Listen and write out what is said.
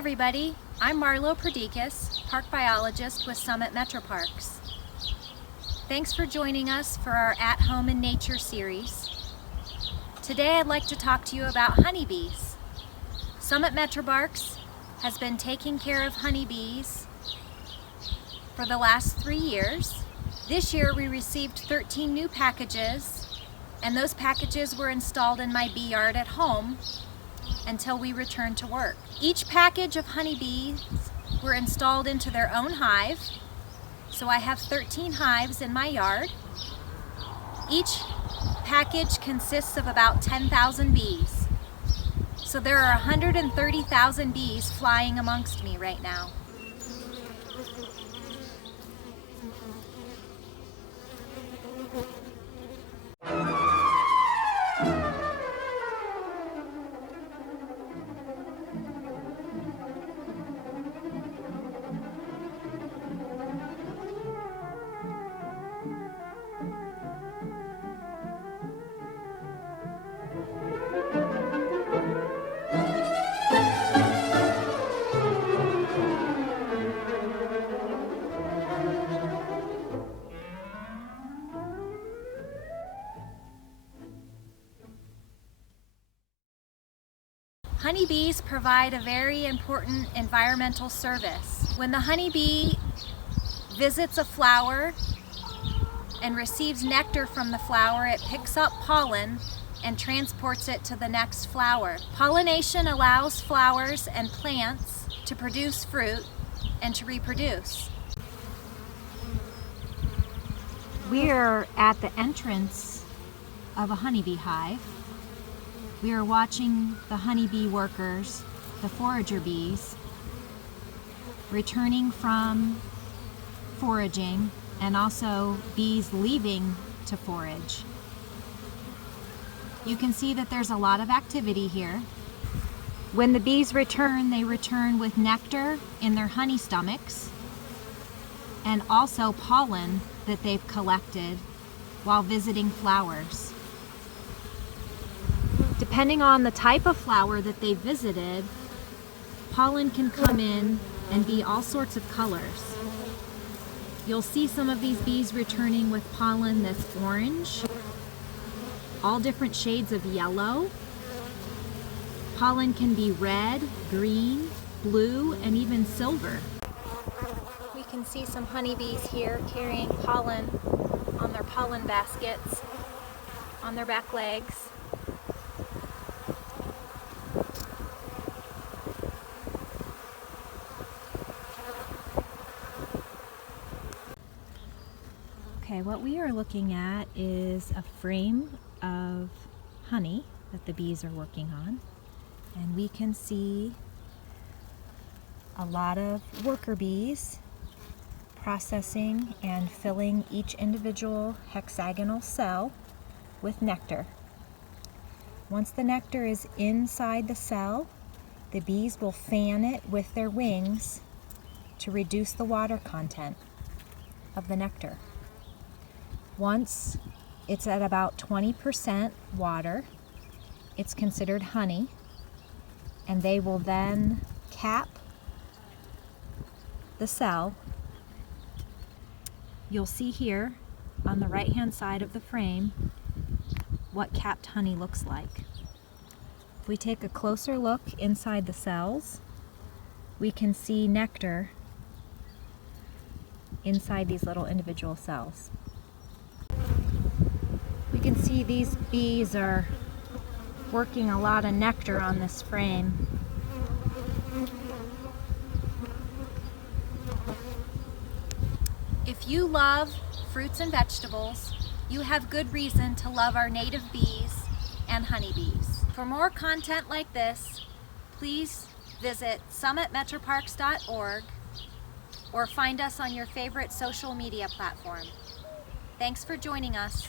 everybody, I'm Marlo Park Biologist with Summit Metro Parks. Thanks for joining us for our At Home in Nature series. Today I'd like to talk to you about honeybees. Summit Metro Parks has been taking care of honeybees for the last 3 years. This year we received 13 new packages, and those packages were installed in my bee yard at home until we returned to work. Each package of honeybees were installed into their own hive. So I have 13 hives in my yard. Each package consists of about 10,000 bees. So there are 130,000 bees flying amongst me right now. Honeybees provide a very important environmental service. When the honeybee visits a flower and receives nectar from the flower, it picks up pollen and transports it to the next flower. Pollination allows flowers and plants to produce fruit and to reproduce. We are at the entrance of a honeybee hive. We are watching the honeybee workers, the forager bees, returning from foraging, and also bees leaving to forage. You can see that there's a lot of activity here. When the bees return, they return with nectar in their honey stomachs and also pollen that they've collected while visiting flowers. Depending on the type of flower that they visited, pollen can come in and be all sorts of colors. You'll see some of these bees returning with pollen that's orange, all different shades of yellow. Pollen can be red, green, blue, and even silver. We can see some honeybees here carrying pollen on their pollen baskets on their back legs. Okay, what we are looking at is a frame of honey that the bees are working on, and we can see a lot of worker bees processing and filling each individual hexagonal cell with nectar. Once the nectar is inside the cell, the bees will fan it with their wings to reduce the water content of the nectar. Once it's at about 20% water, it's considered honey, and they will then cap the cell. You'll see here on the right-hand side of the frame what capped honey looks like. If we take a closer look inside the cells, we can see nectar inside these little individual cells. We can see these bees are working a lot of nectar on this frame. If you love fruits and vegetables, you have good reason to love our native bees and honeybees. For more content like this, please visit summitmetroparks.org or find us on your favorite social media platform. Thanks for joining us.